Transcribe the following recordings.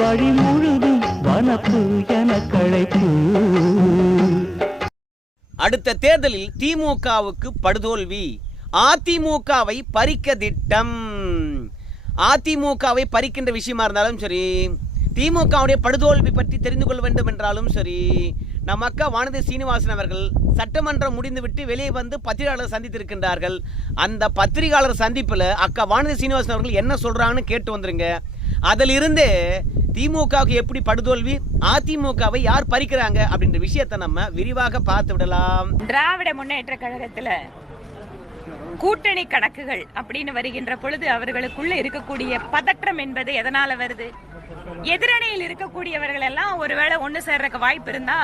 வழி முழுதும் வனப்பு என கழைப்பு அடுத்த தேர்தலில் திமுகவுக்கு படுதோல்வி. அதிமுகவை பறிக்க திட்டம். அதிமுகவை பறிக்கின்ற விஷயமா இருந்தாலும் சரி திமுகவுடைய படுதோல்வி பற்றி தெரிந்து கொள்ள வேண்டும் என்றாலும் சரி நம் அக்கா வானதி சீனிவாசன் அவர்கள் சட்டமன்றம் முடிந்துவிட்டு வெளியே வந்து பத்திரிகையாளர் சந்தித்திருக்கின்றார்கள். அந்த பத்திரிகையாளர் சந்திப்பில் அக்கா வானதி சீனிவாசன் அவர்கள் என்ன சொல்கிறாங்கன்னு கேட்டு வந்துருங்க. அதிலிருந்தே திமுகவுக்கு எப்படி படுதோல்வி? அதிமுகவை யார் பறிக்கிறாங்க? அப்படின்ற விஷயத்தை நம்ம விரிவாக பார்த்து விடலாம். திராவிட முன்னேற்ற கழகத்துல கூட்டணி கணக்குகள் அப்படின்னு வருகின்ற பொழுது அவர்களுக்குள்ள இருக்கக்கூடிய பதற்றம் என்பது எதனால வருது? எதிரணியில் இருக்கக்கூடியவர்கள் எல்லாம் ஒருவேளை ஒண்ணு சேர்றதுக்கு வாய்ப்பு இருந்தா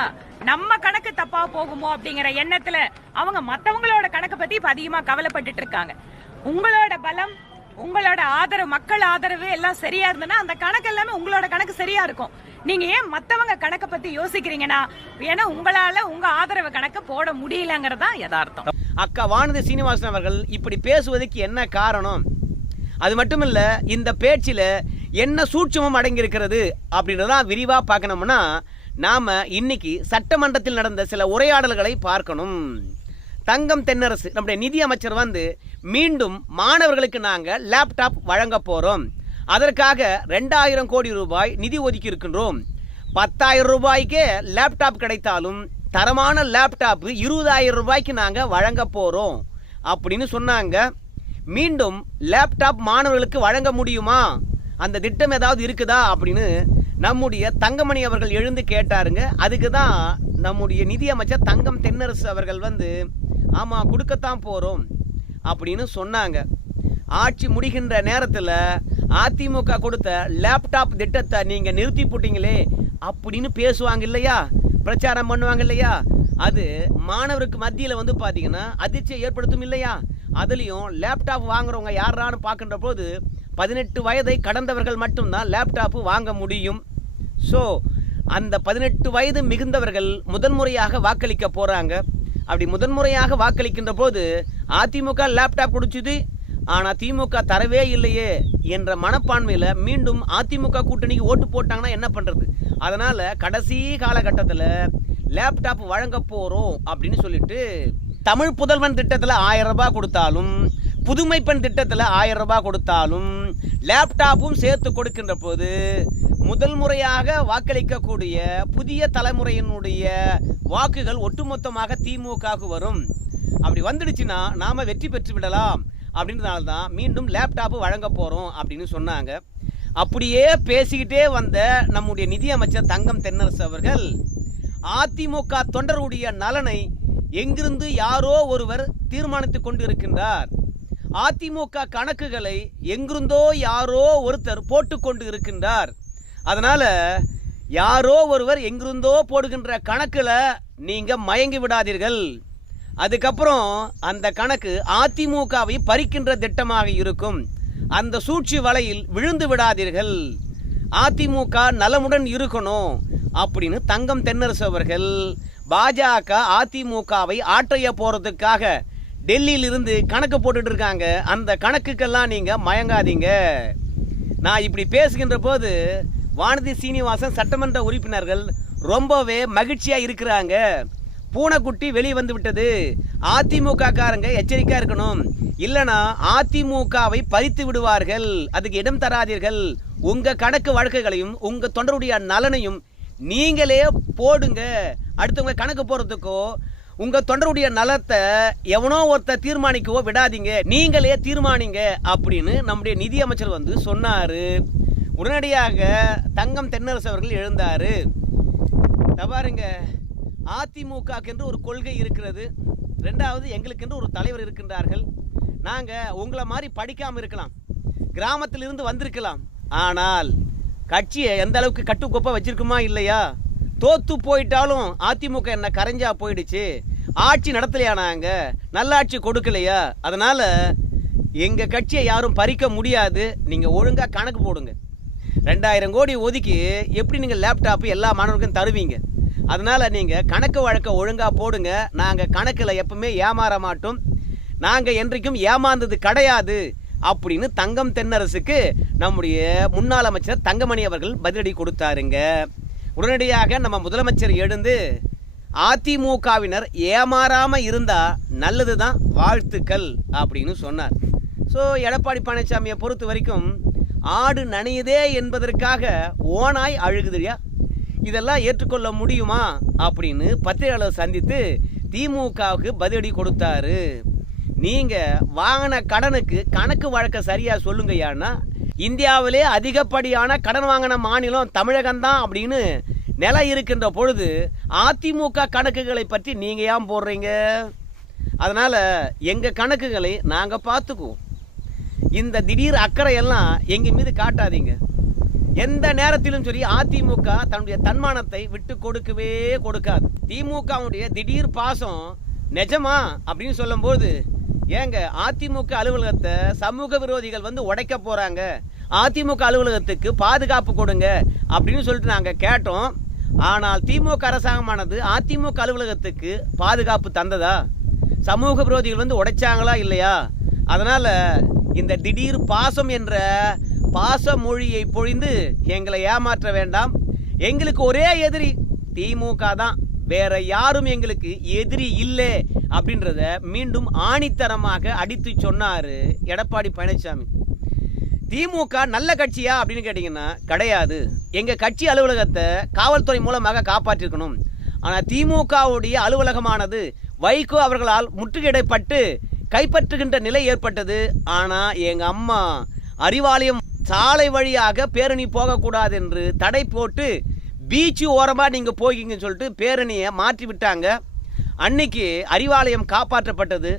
நம்ம கணக்கு தப்பா போகுமோ அப்படிங்கிற எண்ணத்துல அவங்க மத்தவங்களோட கணக்கு பத்தி இப்ப அதிகமா கவலைப்பட்டுட்டு இருக்காங்க. உங்களோட பலம் உங்களோட ஆதரவு மக்கள் ஆதரவு எல்லாம் சரியா இருந்ததுன்னா அந்த கணக்கு எல்லாமே உங்களோட கணக்கு சரியா இருக்கும். நீங்க ஏன் மத்தவங்க கணக்கை பத்தி யோசிக்கிறீங்கன்னா ஏன்னா உங்களால உங்க ஆதரவு கணக்கு போட முடியலங்கிறதா யதார்த்தம். அக்கா வானதி சீனிவாசன் அவர்கள் இப்படி பேசுவதற்கு என்ன காரணம்? அது மட்டும் இல்ல இந்த பேச்சில் என்ன சூட்சமம் அடங்கியிருக்கிறது அப்படின்றதான் விரிவாக பார்க்கணும்னா நாம இன்னைக்கு சட்டமன்றத்தில் நடந்த சில உரையாடல்களை பார்க்கணும். தங்கம் தென்னரசு. நம்முடைய நிதி அமைச்சர் வந்து மீண்டும் மாணவர்களுக்கு நாங்கள் லேப்டாப் வழங்க போகிறோம் அதற்காக ரெண்டாயிரம் கோடி ரூபாய் நிதி ஒதுக்கி இருக்கின்றோம் பத்தாயிரம் ரூபாய்க்கே லேப்டாப் கிடைத்தாலும் தரமான லேப்டாப்பு இருபதாயிரம் ரூபாய்க்கு நாங்கள் வழங்க போகிறோம் அப்படின்னு சொன்னாங்க. மீண்டும் லேப்டாப் மாணவர்களுக்கு வழங்க முடியுமா? அந்த திட்டம் ஏதாவது இருக்குதா அப்படின்னு நம்முடைய தங்கமணி அவர்கள் எழுந்து கேட்டாருங்க. அதுக்கு தான் நம்முடைய நிதியமைச்சர் தங்கம் தென்னரசு அவர்கள் வந்து ஆமாம் கொடுக்கத்தான் போகிறோம் அப்படின்னு சொன்னாங்க. ஆட்சி முடிகின்ற நேரத்தில் அதிமுக கொடுத்த லேப்டாப் திட்டத்தை நீங்கள் நிறுத்தி போட்டீங்களே அப்படின்னு பேசுவாங்க இல்லையா? பிரச்சாரம் பண்ணுவாங்க இல்லையா? அது மாணவருக்கு மத்தியில் வந்து பார்த்தீங்கன்னா அதிர்ச்சியை ஏற்படுத்தும் இல்லையா? அதுலேயும் லேப்டாப் வாங்குறவங்க யாரான்னு பார்க்கின்ற போது பதினெட்டு வயதை கடந்தவர்கள் மட்டும்தான் லேப்டாப் வாங்க முடியும். ஸோ அந்த பதினெட்டு வயது மிகுந்தவர்கள் முதன்முறையாக வாக்களிக்க போகிறாங்க அப்படி முதன்முறையாக வாக்களிக்கின்ற போது அதிமுக லேப்டாப் கொடுச்சுது ஆனால் திமுக தரவே இல்லையே என்ற மனப்பான்மையில் மீண்டும் அதிமுக கூட்டணிக்கு ஓட்டு போட்டாங்கன்னா என்ன பண்ணுறது அதனால் கடைசி காலகட்டத்தில் லேப்டாப் வழங்க போகிறோம் அப்படின்னு சொல்லிட்டு தமிழ் புதல்வன் திட்டத்தில் ஆயிரம் ரூபாய் கொடுத்தாலும் புதுமை பெண் திட்டத்தில் ஆயிரம் ரூபாய் கொடுத்தாலும் லேப்டாப்பும் சேர்த்து கொடுக்கின்ற போது முதல் முறையாக வாக்களிக்கக்கூடிய புதிய தலைமுறையினுடைய வாக்குகள் ஒட்டுமொத்தமாக திமுகவுக்கு வரும். அப்படி வந்துடுச்சுன்னா நாம வெற்றி பெற்று விடலாம் அப்படின்றதுனால தான் மீண்டும் லேப்டாப்பு வழங்க போகிறோம் அப்படின்னு சொன்னாங்க. அப்படியே பேசிக்கிட்டே வந்த நம்முடைய நிதியமைச்சர் தங்கம் தென்னரசு அவர்கள் அதிமுக தொண்டருடைய நலனை எங்கிருந்து யாரோ ஒருவர் தீர்மானித்துக் கொண்டு இருக்கின்றார் அதிமுக கணக்குகளை எங்கிருந்தோ யாரோ ஒருத்தர் போட்டுக்கொண்டு இருக்கின்றார். அதனால் யாரோ ஒருவர் எங்கிருந்தோ போடுகின்ற கணக்கில் நீங்கள் மயங்கி விடாதீர்கள். அதுக்கப்புறம் அந்த கணக்கு அதிமுகவை பறிக்கின்ற திட்டமாக இருக்கும். அந்த சூழ்ச்சி வலையில் விழுந்து விடாதீர்கள். அதிமுக நலமுடன் இருக்கணும் அப்படின்னு தங்கம் தென்னரசு அவர்கள் பாஜக அதிமுகவை ஆற்றைய போகிறதுக்காக டெல்லியிலிருந்து கணக்கு போட்டுட்டு இருக்காங்க. அந்த கணக்குக்கெல்லாம் நீங்கள் மயங்காதீங்க. நான் இப்படி பேசுகின்ற போது வானதி சீனிவாசன் சட்டமன்ற உறுப்பினர்கள் ரொம்பவே மகிழ்ச்சியாக இருக்கிறாங்க. பூனைக்குட்டி வெளியே வந்து விட்டது. அதிமுக காரங்க எச்சரிக்கையாக இருக்கணும். இல்லைனா அதிமுகவை பறித்து விடுவார்கள். அதுக்கு இடம் தராதீர்கள். உங்கள் கணக்கு வழக்குகளையும் உங்கள் தொண்டருடைய நலனையும் நீங்களே போடுங்க. அடுத்தவங்க கணக்கு போகிறதுக்கோ உங்க தொண்டருடைய நலத்தை எவனோ ஒருத்தர் தீர்மானிக்கவோ விடாதீங்க. நீங்களே தீர்மானிங்க அப்படின்னு நம்முடைய நிதியமைச்சர் வந்து சொன்னாரு. உடனடியாக தங்கம் தென்னரசு அவர்கள் எழுந்தாரு. இதோ அதிமுகக்கென்று ஒரு கொள்கை இருக்கிறது. ரெண்டாவது எங்களுக்கென்று ஒரு தலைவர் இருக்கின்றார்கள். நாங்கள் உங்களை மாதிரி படிக்காமல் இருக்கலாம். கிராமத்திலிருந்து வந்திருக்கலாம். ஆனால் கட்சியை எந்த அளவுக்கு கட்டுக்கோப்பாக வச்சிருக்குமா இல்லையா? தோத்து போயிட்டாலும் அதிமுக என்ன கரைஞ்சா போயிடுச்சு. ஆட்சி நடத்தலையா நாங்கள் நல்லாட்சி கொடுக்கலையா? அதனால எங்கள் கட்சியை யாரும் பறிக்க முடியாது. நீங்கள் ஒழுங்காக கணக்கு போடுங்க. ரெண்டாயிரம் கோடி ஒதுக்கி எப்படி நீங்கள் லேப்டாப் எல்லா மாணவர்களுக்கும் தருவீங்க? அதனால நீங்கள் கணக்கு வழக்கை ஒழுங்காக போடுங்க. நாங்கள் கணக்கில் எப்பவுமே ஏமாற மாட்டோம். நாங்கள் என்றைக்கும் ஏமாந்தது கிடையாது. அப்படின்னு தங்கம் தென்னரசுக்கு நம்முடைய முன்னாள் அமைச்சர் தங்கமணி அவர்கள் பதிலடி கொடுத்தாருங்க. உடனடியாக நம்ம முதலமைச்சர் எழுந்து அதிமுகவினர் ஏமாறாமல் இருந்தால் நல்லது தான் வாழ்த்துக்கள் அப்படின்னு சொன்னார். ஸோ எடப்பாடி பழனிசாமியை பொறுத்த வரைக்கும் ஆடு நனையுதே என்பதற்காக ஓனாய் அழுகுதுயா இதெல்லாம் ஏற்றுக்கொள்ள முடியுமா அப்படின்னு பத்திரிகையாளர் சந்தித்து திமுகவுக்கு பதிலடி கொடுத்தாரு. நீங்கள் வாங்கின கடனுக்கு கணக்கு வழக்க சரியாக சொல்லுங்கய்யான்னா இந்தியாவிலே அதிகப்படியான கடன் வாங்கின மாநிலம் தமிழகம்தான் அப்படின்னு நிலை இருக்கின்ற பொழுது அதிமுக கணக்குகளை பற்றி நீங்கள் ஏன் போடுறீங்க? அதனால் எங்கள் கணக்குகளை நாங்கள் பார்த்துக்குவோம். இந்த திடீர் அக்கறையெல்லாம் எங்கள் மீது காட்டாதீங்க. எந்த நேரத்திலும் சரி அதிமுக தன்னுடைய தன்மானத்தை விட்டு கொடுக்கவே கொடுக்காது. திமுகவுடைய திடீர் பாசம் நிஜமா அப்படின்னு சொல்லும்போது ஏங்க அதிமுக அலுவலகத்தை சமூக விரோதிகள் வந்து உடைக்க போகிறாங்க அதிமுக அலுவலகத்துக்கு பாதுகாப்பு கொடுங்க அப்படின்னு சொல்லிட்டு நாங்கள் கேட்டோம். ஆனால் திமுக அரசாங்கமானது அதிமுக அலுவலகத்துக்கு பாதுகாப்பு தந்ததா? சமூக விரோதிகள் வந்து உடைச்சாங்களா இல்லையா? அதனால் இந்த திடீர் பாசம் என்ற பாச மொழியை பொழிந்து எங்களை ஏமாற்ற வேண்டாம். எங்களுக்கு ஒரே எதிரி திமுக தான். வேற யாரும் எங்களுக்கு எதிரி இல்லை அப்படின்றத மீண்டும் ஆணித்தரமாக அடித்து சொன்னார் எடப்பாடி பழனிசாமி. திமுக நல்ல கட்சியா அப்படின்னு கேட்டிங்கன்னா கிடையாது. எங்க கட்சி அலுவலகத்தை காவல்துறை மூலமாக காப்பாற்றிருக்கணும். ஆனால் திமுகவுடைய அலுவலகமானது வைகோ அவர்களால் முற்றுகையிடப்பட்டு கைப்பற்றுகின்ற நிலை ஏற்பட்டது. ஆனால் எங்க அம்மா அறிவாலயம் சாலை வழியாக பேரணி போகக்கூடாது என்று தடை போட்டு பீச்சு ஓரமாக நீங்கள் போகிங்கன்னு சொல்லிட்டு பேரணியை மாற்றி விட்டாங்க. அன்னைக்கு அறிவாலயம் காப்பாற்றப்பட்டது.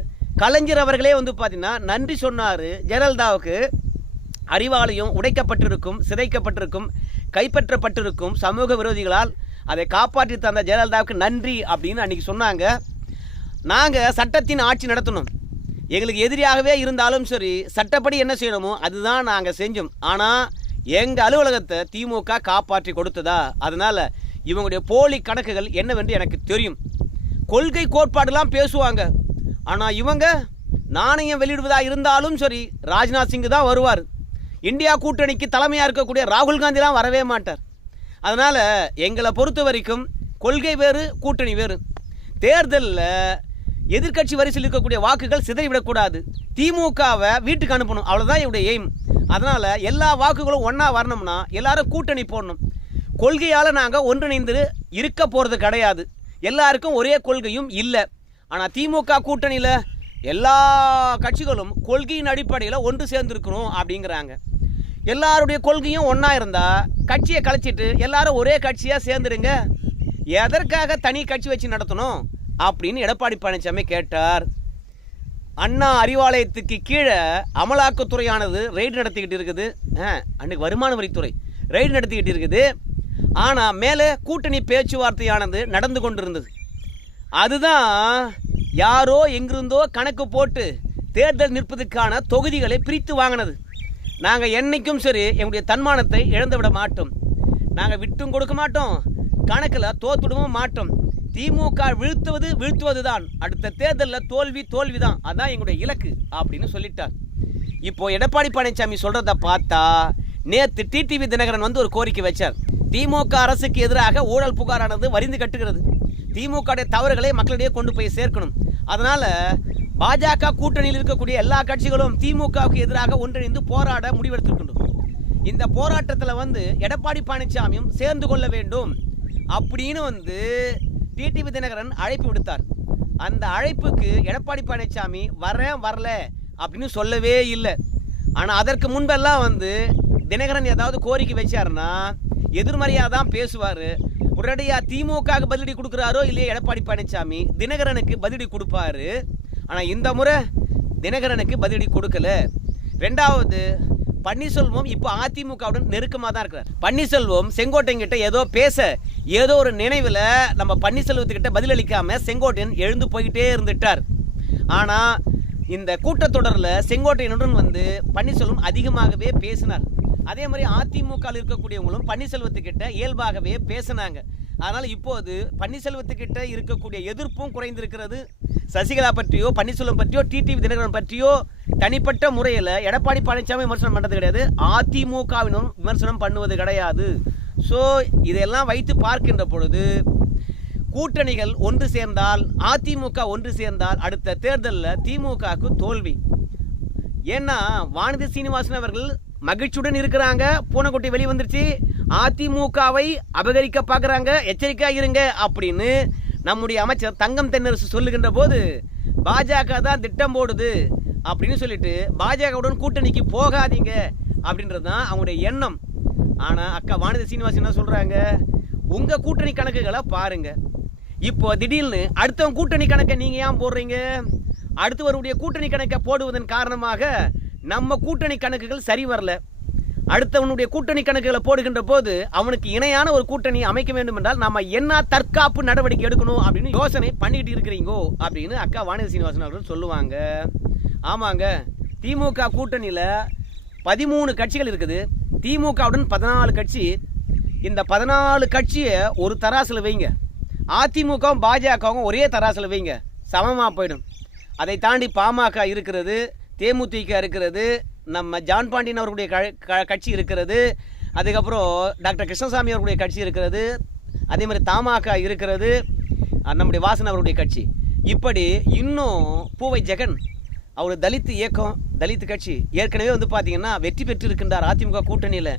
கலைஞர் அவர்களே வந்து பார்த்தீங்கன்னா நன்றி சொன்னார் ஜெயலலிதாவுக்கு அறிவாலையும் உடைக்கப்பட்டிருக்கும் சிதைக்கப்பட்டிருக்கும் கைப்பற்றப்பட்டிருக்கும் சமூக விரோதிகளால் அதை காப்பாற்றி தந்த ஜெயலலிதாவுக்கு நன்றி அப்படின்னு அன்றைக்கி சொன்னாங்க. நாங்கள் சட்டத்தின் ஆட்சி நடத்தணும். எங்களுக்கு எதிரியாகவே இருந்தாலும் சரி சட்டப்படி என்ன செய்யணுமோ அதுதான் நாங்கள் செஞ்சோம். ஆனால் எங்கள் அலுவலகத்தை திமுக காப்பாற்றி கொடுத்ததா? அதனால் இவங்களுடைய போலி கணக்குகள் என்னவென்று எனக்கு தெரியும். கொள்கை கோட்பாடுலாம் பேசுவாங்க. ஆனால் இவங்க நாணயம் வெளியிடுவதாக இருந்தாலும் சரி ராஜ்நாத் சிங்கு தான் வருவார். இந்தியா கூட்டணிக்கு தலைமையாக இருக்கக்கூடிய ராகுல் காந்திலாம் வரவே மாட்டார். அதனால் எங்களை பொறுத்த வரைக்கும் கொள்கை வேறு கூட்டணி வேறு. தேர்தலில் எதிர்க்கட்சி வரிசையில் இருக்கக்கூடிய வாக்குகள் சிதறிவிடக்கூடாது. திமுகவை வீட்டுக்கு அனுப்பணும். அவ்வளோதான் என்னுடைய எய்ம் அதனால் எல்லா வாக்குகளும் ஒன்றா வரணும்னா எல்லாரும் கூட்டணி போடணும். கொள்கையால் நாங்கள் ஒன்றிணைந்து இருக்க போகிறது கிடையாது. எல்லாருக்கும் ஒரே கொள்கையும் இல்லை. ஆனால் திமுக கூட்டணியில் எல்லா கட்சிகளும் கொள்கையின் அடிப்படையில் ஒன்று சேர்ந்துருக்கணும் அப்படிங்கிறாங்க. எல்லாருடைய கொள்கையும் ஒன்றா இருந்தால் கட்சியை கலைச்சிட்டு எல்லாரும் ஒரே கட்சியாக சேர்ந்துருங்க. எதற்காக தனி கட்சி வச்சு நடத்தணும் அப்படின்னு எடப்பாடி பழனிசாமி கேட்டார். அண்ணா அறிவாலயத்துக்கு கீழே அமலாக்கத்துறையானது ரெய்டு நடத்திக்கிட்டு இருக்குது. ஆ, அன்னைக்கு வருமான வரித்துறை ரெய்டு நடத்திக்கிட்டு இருக்குது. ஆனால் மேலே கூட்டணி பேச்சுவார்த்தையானது நடந்து கொண்டிருந்தது. அதுதான் யாரோ எங்கிருந்தோ கணக்கு போட்டு தேர்தல் நிற்பதற்கான தொகுதிகளை பிரித்து வாங்கினது. நாங்கள் என்றைக்கும் சரி எங்களுடைய தன்மானத்தை இழந்து விட மாட்டோம். நாங்கள் விட்டும் கொடுக்க மாட்டோம் கணக்கில் தோத்துடவும் மாட்டோம். திமுக வீழ்த்துவது வீழ்த்துவது தான் அடுத்த தேர்தலில் தோல்வி தோல்வி தான் அதான் எங்களுடைய இலக்கு அப்படின்னு சொல்லிட்டார். இப்போது எடப்பாடி பழனிசாமி சொல்கிறத பார்த்தா நேற்று டிடிவி தினகரன் வந்து ஒரு கோரிக்கை வச்சார். திமுக அரசுக்கு எதிராக ஊழல் புகாரானது வரிந்து கட்டுகிறது. திமுக தவறுகளை மக்களிடையே கொண்டு போய் சேர்க்கணும். அதனால் பாஜக கூட்டணியில் இருக்கக்கூடிய எல்லா கட்சிகளும் திமுகவுக்கு எதிராக ஒன்றிணைந்து போராட முடிவெடுத்திருக்கின்றோம். இந்த போராட்டத்தில் வந்து எடப்பாடி பழனிசாமியும் சேர்ந்து கொள்ள வேண்டும் அப்படின்னு வந்து டிடிவி தினகரன் அழைப்பு விடுத்தார். அந்த அழைப்புக்கு எடப்பாடி பழனிசாமி வரேன் வரல அப்படின்னு சொல்லவே இல்லை. ஆனால் அதற்கு முன்பெல்லாம் வந்து தினகரன் ஏதாவது கோரிக்கை வச்சாருன்னா எதிர்மறையாக தான் பேசுவார். உடனடியாக திமுகவுக்கு பதிலடி கொடுக்குறாரோ இல்லையோ எடப்பாடி பழனிசாமி தினகரனுக்கு பதிலடி கொடுப்பாரு. ஆனால் இந்த முறை தினகரனுக்கு பதிலடி கொடுக்கல. ரெண்டாவது பன்னீர்செல்வம் இப்போ அதிமுகவுடன் நெருக்கமாக தான் இருக்கிறார். பன்னீர்செல்வம் செங்கோட்டையன்கிட்ட ஏதோ பேச ஏதோ ஒரு நினைவில் நம்ம பன்னீர்செல்வத்துக்கிட்ட பதிலளிக்காம செங்கோட்டையன் எழுந்து போய்கிட்டே இருந்துட்டார். ஆனால் இந்த கூட்டத்தொடரில் செங்கோட்டையனுடன் வந்து பன்னீர்செல்வம் அதிகமாகவே பேசினார். அதே மாதிரி அதிமுகவில் இருக்கக்கூடியவங்களும் பன்னீர்செல்வத்துக்கிட்ட இயல்பாகவே பேசினாங்க. அதனால் இப்போது பன்னீர்செல்வத்துக்கிட்ட இருக்கக்கூடிய எதிர்ப்பும் குறைந்திருக்கிறது. சசிகலா பற்றியோ பன்னீர்செல்வம் பற்றியோ டிடிவி தினகரன் பற்றியோ தனிப்பட்ட முறையில் எடப்பாடி பழனிசாமி விமர்சனம் பண்ணுறது கிடையாது. அதிமுகவினும் விமர்சனம் பண்ணுவது கிடையாது. ஸோ இதெல்லாம் வைத்து பார்க்கின்ற பொழுது கூட்டணிகள் ஒன்று சேர்ந்தால் அதிமுக ஒன்று சேர்ந்தால் அடுத்த தேர்தலில் திமுகவுக்கு தோல்வி. ஏன்னா வானதி சீனிவாசன் அவர்கள் மகிழ்ச்சியுடன் இருக்கிறாங்க. பூனைக்குட்டி வெளியே வந்துருச்சு. அதிமுகவை அபகரிக்க பார்க்குறாங்க. எச்சரிக்கையாக இருங்க அப்படின்னு நம்முடைய அமைச்சர் தங்கம் தென்னரசு சொல்லுகின்ற போது பாஜக தான் திட்டம் போடுது அப்படின்னு சொல்லிட்டு பாஜகவுடன் கூட்டணிக்கு போகாதீங்க அப்படின்றது தான் அவங்களுடைய எண்ணம். ஆனால் அக்கா வானதி சீனிவாசன் என்ன சொல்கிறாங்க உங்கள் கூட்டணி கணக்குகளை பாருங்கள் இப்போ திடீர்னு அடுத்தவன் கூட்டணி கணக்கை நீங்கள் ஏன் போடுறீங்க? அடுத்தவருடைய கூட்டணி கணக்கை போடுவதன் காரணமாக நம்ம கூட்டணி கணக்குகள் சரி வரல. அடுத்தவனுடைய கூட்டணி கணக்குகளை போடுகின்ற போது அவனுக்கு இணையான ஒரு கூட்டணி அமைக்க வேண்டும் என்றால் நம்ம என்ன தற்காப்பு நடவடிக்கை எடுக்கணும் அப்படின்னு யோசனை பண்ணிக்கிட்டு இருக்கிறீங்கோ அப்படின்னு அக்கா வானதி சீனிவாசன் அவர்கள் சொல்லுவாங்க. ஆமாங்க. திமுக கூட்டணியில் பதிமூணு கட்சிகள் இருக்குது. திமுகவுடன் பதினாலு கட்சி. இந்த பதினாலு கட்சியை ஒரு தராசில் வைங்க. அதிமுகவும் பாஜகவும் ஒரே தராசில் வைங்க. சமமாக போயிடும். அதை தாண்டி பாமக இருக்கிறது தேமுதிக இருக்கிறது நம்ம ஜான் பாண்டியன் அவர்களுடைய க- க- கட்சி இருக்கிறது. அதுக்கப்புறம் டாக்டர் கிருஷ்ணசாமி அவர்களுடைய கட்சி இருக்கிறது. அதே மாதிரி தமாக இருக்கிறது. நம்முடைய வாசன் அவருடைய கட்சி. இப்படி இன்னும் பூவை ஜெகன் அவர் தலித் இயக்கம் தலித் கட்சி ஏற்கனவே வந்து பார்த்தீங்கன்னா வெற்றி பெற்று இருக்கின்றார் அதிமுக கூட்டணியில்.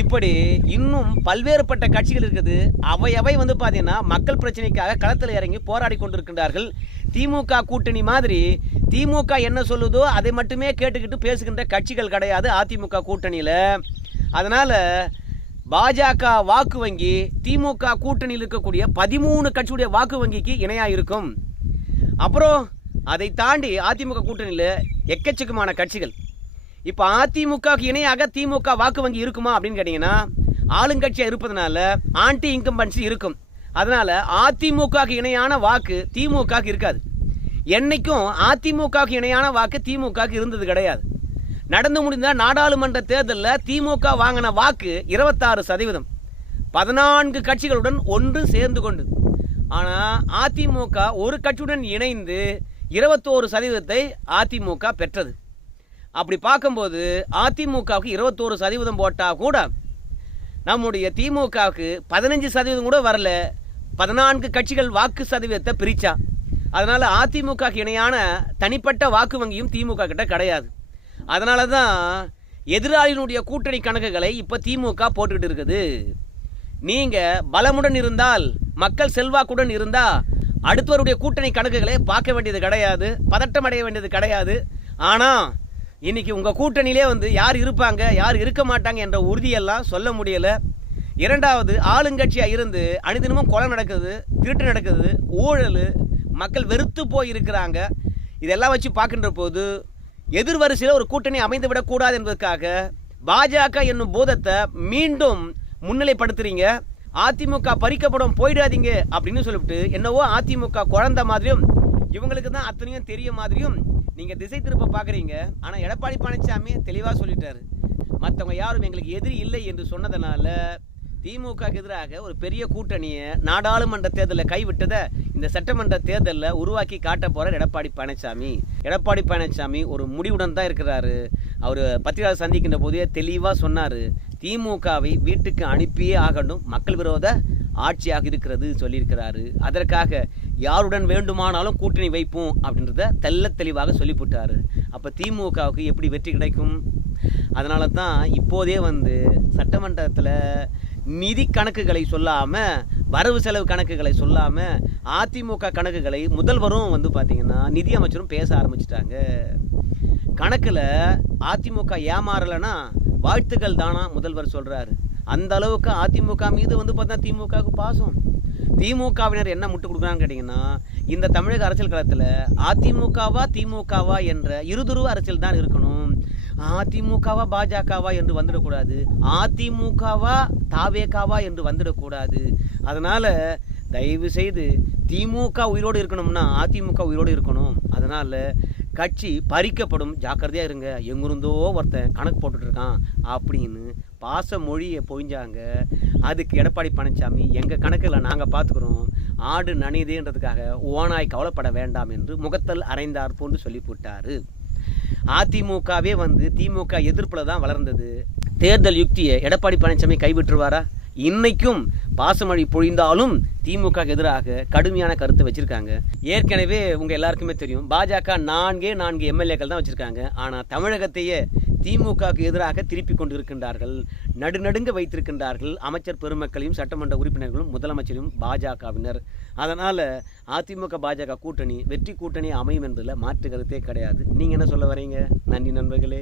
இப்படி இன்னும் பல்வேறுபட்ட கட்சிகள் இருக்குது. அவை அவை வந்து பார்த்தீங்கன்னா மக்கள் பிரச்சனைக்காக களத்தில் இறங்கி போராடி கொண்டிருக்கின்றார்கள். திமுக கூட்டணி மாதிரி திமுக என்ன சொல்லுதோ அதை மட்டுமே கேட்டுக்கிட்டு பேசுகின்ற கட்சிகள் கிடையாது அதிமுக கூட்டணியில். அதனால் பாஜக வாக்கு வங்கி திமுக கூட்டணியில் இருக்கக்கூடிய பதிமூணு கட்சியுடைய வாக்கு வங்கிக்கு இணையாக இருக்கும் அப்புறம் அதை தாண்டி அதிமுக கூட்டணியில் எக்கச்சக்கமான கட்சிகள். இப்போ அதிமுகவுக்கு இணையாக திமுக வாக்கு வங்கி இருக்குமா அப்படின்னு கேட்டிங்கன்னா ஆளுங்கட்சியாக இருப்பதனால ஆன்டி இன்கம்பன்சி இருக்கும். அதனால் அதிமுகவுக்கு இணையான வாக்கு திமுகவுக்கு இருக்காது. என்னைக்கும் அதிமுகவுக்கு இணையான வாக்கு திமுகவுக்கு இருந்தது கிடையாது. நடந்து முடிந்த நாடாளுமன்ற தேர்தலில் திமுக வாங்கின வாக்கு இருபத்தாறு சதவீதம். பதினான்கு கட்சிகளுடன் ஒன்று சேர்ந்து கொண்டு. ஆனால் அதிமுக ஒரு கட்சியுடன் இணைந்து இருபத்தோரு சதவீதத்தை அதிமுக பெற்றது. அப்படி பார்க்கும்போது அதிமுகவுக்கு இருபத்தோரு சதவீதம் போட்டால் கூட நம்முடைய திமுகவுக்கு பதினஞ்சு சதவீதம் கூட வரல. பதினான்கு கட்சிகள் வாக்கு சதவீதத்தை பிரித்தா அதனால் அதிமுக இணையான தனிப்பட்ட வாக்கு வங்கியும் திமுக கிட்ட கிடையாது. அதனால தான் எதிராளியினுடைய கூட்டணி கணக்குகளை இப்போ திமுக போட்டுக்கிட்டு இருக்குது. நீங்கள் பலமுடன் இருந்தால் மக்கள் செல்வாக்குடன் இருந்தால் அடுத்தவருடைய கூட்டணி கணக்குகளை பார்க்க வேண்டியது கிடையாது பதட்டம் அடைய வேண்டியது கிடையாது. ஆனால் இன்றைக்கி உங்கள் கூட்டணியிலே வந்து யார் இருப்பாங்க யார் இருக்க மாட்டாங்க என்ற உறுதியெல்லாம் சொல்ல முடியலை. இரண்டாவது ஆளுங்கட்சியாக இருந்து அனுதினமும் கொலை நடக்குது திருட்டு நடக்குது ஊழல் மக்கள் வெறுத்து போய் இருக்கிறாங்க இதெல்லாம் வச்சு பார்க்கின்ற போது எதிர்வரிசையில் ஒரு கூட்டணி அமைந்து விடக்கூடாது என்பதற்காக பாஜக என்னும் பூதத்தை மீண்டும் முன்னிலைப்படுத்துகிறீங்க அதிமுக பறிக்கப்படும் போயிடாதீங்க அப்படின்னு சொல்லிவிட்டு என்னவோ அதிமுக குழந்த மாதிரியும் இவங்களுக்கு தான் அத்தனையும் தெரிய மாதிரியும் நீங்கள் திசை திருப்ப பார்க்குறீங்க ஆனால் எடப்பாடி பழனிசாமி தெளிவாக சொல்லிட்டாரு. மற்றவங்க யாரும் எங்களுக்கு எதிரி இல்லை என்று சொன்னதனால திமுகக்கு எதிராக ஒரு பெரிய கூட்டணியை நாடாளுமன்ற தேர்தலில் கைவிட்டதை இந்த சட்டமன்ற தேர்தலில் உருவாக்கி காட்ட போகிறார் எடப்பாடி பழனிசாமி எடப்பாடி பழனிசாமி ஒரு முடிவுடன் தான் இருக்கிறாரு. அவர் பத்திரிகையாளர் சந்திக்கின்ற போதே தெளிவாக சொன்னார். திமுகவை வீட்டுக்கு அனுப்பியே ஆகணும். மக்கள் விரோத ஆட்சியாக இருக்கிறது சொல்லியிருக்கிறாரு. அதற்காக யாருடன் வேண்டுமானாலும் கூட்டணி வைப்போம் அப்படின்றத தெல்ல தெளிவாக சொல்லிவிட்டாரு அப்போ திமுகவுக்கு எப்படி வெற்றி கிடைக்கும்? அதனால தான் இப்போதே வந்து சட்டமன்றத்தில் நிதி கணக்குகளை சொல்லாமல் வரவு செலவு கணக்குகளை சொல்லாமல் அதிமுக கணக்குகளை முதல்வரும் வந்து பார்த்திங்கன்னா நிதியமைச்சரும் பேச ஆரம்பிச்சிட்டாங்க. கணக்கில் அதிமுக ஏமாறலைன்னா வாழ்த்துக்கள் தானா முதல்வர் சொல்கிறாரு அந்த அளவுக்கு அதிமுக மீது வந்து பார்த்தா திமுகவுக்கு பாசம். திமுகவினர் என்ன முட்டு கொடுக்குறாங்கன்னு கேட்டிங்கன்னா இந்த தமிழக அரசியல் களத்தில் அதிமுகவா திமுகவா என்ற இருதுருவ அரசியல் தான் இருக்கணும். அதிமுகவா பாஜகவா என்று வந்துடக்கூடாது. அதிமுகவா தாவேகாவா என்று வந்துடக்கூடாது. அதனால் தயவு செய்து திமுக உயிரோடு இருக்கணும்னா அதிமுக உயிரோடு இருக்கணும். அதனால் கட்சி பறிக்கப்படும். ஜாக்கிரதையாக இருங்க. எங்கிருந்தோ ஒருத்தன் கணக்கு போட்டுட்டு இருக்கான் அப்படின்னு பாச மொழியை பொழிஞ்சாங்க. அதுக்கு எடப்பாடி பழனிசாமி எங்கள் கணக்கில் நாங்கள் பார்த்துக்குறோம் ஆடு நனையுதேன்றதுக்காக ஓனாய் கவலைப்பட வேண்டாம் என்று முகத்தல் அரைந்தார் போன்று சொல்லி போட்டார் அதிமுகவே வந்து திமுக எதிர்ப்பில் தான் வளர்ந்தது. தேர்தல் யுக்தியை எடப்பாடி பழனிசாமி கைவிட்டுருவாரா? இன்னைக்கும் பாசமழை பொழிந்தாலும் திமுக எதிராக கடுமையான கருத்தை வச்சிருக்காங்க. ஏற்கனவே உங்க எல்லாருக்குமே தெரியும். பாஜக நான்கே நான்கு எம்எல்ஏக்கள் தான் வச்சிருக்காங்க. ஆனால் தமிழகத்தையே திமுகவுக்கு எதிராக திருப்பி கொண்டு இருக்கின்றார்கள் நடுநடுங்க வைத்திருக்கின்றார்கள். அமைச்சர் பெருமக்களையும் சட்டமன்ற உறுப்பினர்களும் முதலமைச்சரும் பாஜகவினர். அதனால் அதிமுக பாஜக கூட்டணி வெற்றி கூட்டணி அமையும் என்பதில் மாற்று கருத்தே கிடையாது. நீங்கள் என்ன சொல்ல வரீங்க? நன்றி நண்பர்களே.